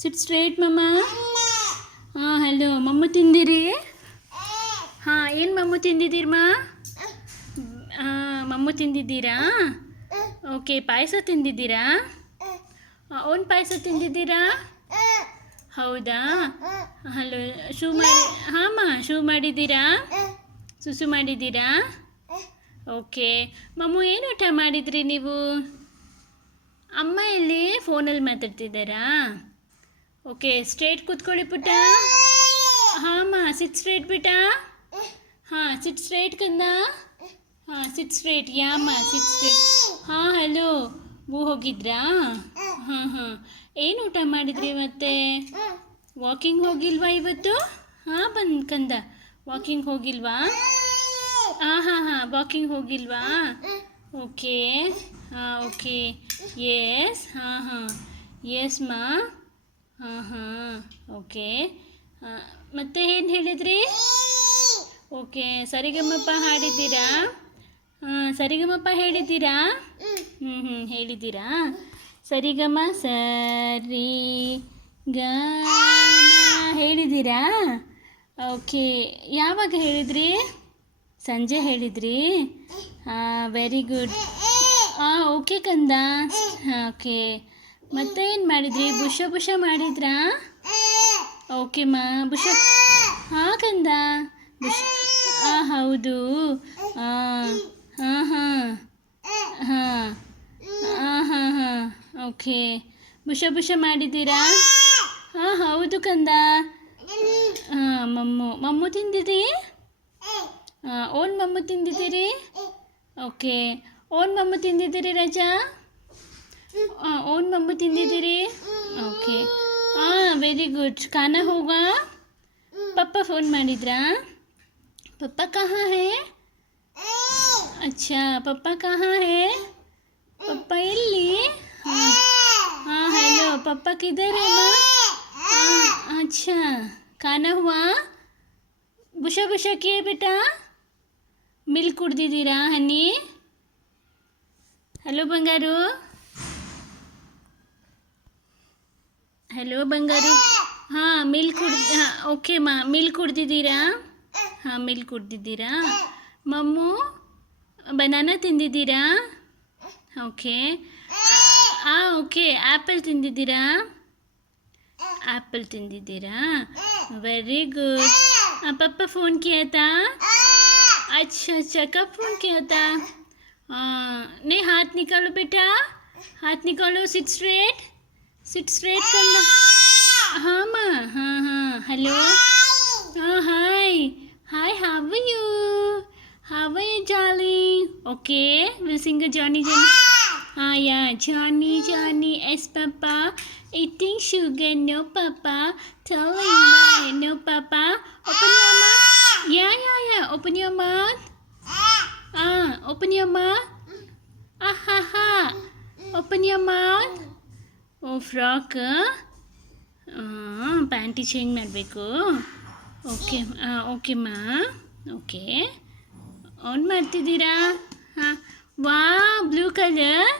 ಸಿಟ್ straight ಮಮ್ಮ. ಹಾಂ hello ಮಮ್ಮು ತಿಂದಿರಿ? ಹಾಂ ಏನು ಮಮ್ಮು ತಿಂದಿದ್ದೀರಮ್ಮ? ಮಮ್ಮು ತಿಂದಿದ್ದೀರಾ? ಓಕೆ ಪಾಯಸ ತಿಂದಿದ್ದೀರಾ? ಓನ್ ಪಾಯಸ ತಿಂದಿದ್ದೀರಾ? ಹೌದಾ ಹಲೋ ಶೂ ಮಾಡಿ ಹಾಂ ಶೂ ಮಾಡಿದ್ದೀರಾ? ಸುಸು ಮಾಡಿದ್ದೀರಾ? ಓಕೆ ಮಮ್ಮು ಏನು ಊಟ ಮಾಡಿದ್ರಿ ನೀವು? ಅಮ್ಮ ಎಲ್ಲಿ ಫೋನಲ್ಲಿ ಮಾತಾಡ್ತಿದ್ದಾರಾ? ಓಕೆ ಸ್ಟ್ರೇಟ್ ಕೂತ್ಕೊಳ್ಳಿ ಪುಟ್ಟ. ಹಾಂ ಸಿಟ್ ಸ್ಟ್ರೇಟ್ ಬಿಟ್ಟ. ಹಾಂ ಸಿಟ್ ಸ್ಟ್ರೇಟ್ ಕಂದ. ಹಾಂ ಸಿಟ್ ಸ್ಟ್ರೇಟ್ ಯಾಮ್ಮ ಸಿಟ್ ಸ್ಟ್ರೇಟ್. ಹಾಂ ಹಲೋ ಹೋಗಿದ್ರಾ? ಹಾಂ ಏನು ಊಟ ಮಾಡಿದ್ರಿ ಮತ್ತೆ? ವಾಕಿಂಗ್ ಹೋಗಿಲ್ವಾ ಇವತ್ತು? ಹಾಂ ಬಂದು ಕಂದ ವಾಕಿಂಗ್ ಹೋಗಿಲ್ವಾ? ಹಾಂ ವಾಕಿಂಗ್ ಹೋಗಿಲ್ವಾ? ಓಕೆ ಓಕೆ ಎಸ್ ಹಾಂ ಎಸ್ ಮಾ ಹಾಂ ಓಕೆ ಮತ್ತೆ ಏನು ಹೇಳಿದ್ರಿ? ಓಕೆ ಸರಿಗಮಪ ಹಾಡಿದ್ದೀರಾ? ಸರಿಗಮಪ ಹೇಳಿದ್ದೀರಾ? ಹೇಳಿದ್ದೀರಾ? ಸರಿಗಮ ಸರಿ ಗ ಹೇಳಿದ್ದೀರಾ? ಓಕೆ ಯಾವಾಗ ಹೇಳಿದ್ರಿ? ಸಂಜೆ ಹೇಳಿದ್ರಿ? Very good. ಓಕೆ ಕಂದ. ಓಕೆ ಮತ್ತೆ ಏನು ಮಾಡಿದ್ರಿ? ಬುಷ ಮಾಡಿದ್ರಾ? ಓಕೆ ಮಾ ಬುಷ. ಹಾಂ ಕಂದ ಬುಷ. ಹೌದು ಹಾಂ ಓಕೆ ಬುಷ ಮಾಡಿದ್ದೀರಾ? ಹೌದು ಕಂದ. ಮಮ್ಮು ತಿಂದಿರಿ? ಓನ್ ಮಮ್ಮು ತಿಂದಿದ್ದೀರಿ? ಓಕೆ ಓನ್ ಮಮ್ಮು ತಿಂದಿದ್ದೀರಿ ರಜಾ? ಓನ್ ಮಮ್ಮು ತಿಂದಿದ್ದೀರಿ? Okay very good. ಖಾನಾ ಹೋಗಾ? ಪಪ್ಪ ಫೋನ್ ಮಾಡಿದ್ರಾ? ಪಪ್ಪ ಕहाँ है? अच्छा पप्पा कहाँ है? पप्पा ಎಲ್ಲಿ? हाँ हेलो पप्पा किधर है माँ? अच्छा खाना हुआ? ಬುಷ किए बेटा? ಮಿಲ್ಕ್ ಕುಡ್ದಿದ್ದೀರಾ ಹನಿ? ಹಲೋ ಬಂಗಾರು. ಹಲೋ ಬಂಗಾರು. ಮಿಲ್ಕ್ ಓಕೆ ಮಾ ಮಿಲ್ಕ್ ಕುಡ್ದಿದ್ದೀರಾ? ಮಿಲ್ಕ್ ಕುಡ್ದಿದ್ದೀರಾ? ಮಮ್ಮು ಬನಾನಾ ತಿಂದಿದ್ದೀರಾ? ಓಕೆ ಓಕೆ ಆ್ಯಪಲ್ ತಿಂದಿದ್ದೀರಾ? ಆ್ಯಪಲ್ ತಿಂದಿದ್ದೀರಾ? Very good. ಪಪ್ಪ फ़ोन किया था? अच्छा कब फ़ोन किया था? नहीं हाथ निकालो बेटा, हाथ निकालो. सिट स्ट्रेट करना. हाँ माँ हाँ hello. Hi how are you darling? Okay we'll sing a Johnny. Yeah Johnny yes papa eating sugar no papa telling lie no papa. Open your mouth. Yeah open your mouth. Open your mouth. Open your mouth. Frock panty change ಮಾಡಬೇಕು. Okay ಮಾ okay on ಮಾಡ್ತಿದ್ದೀರಾ? ವಾ blue colour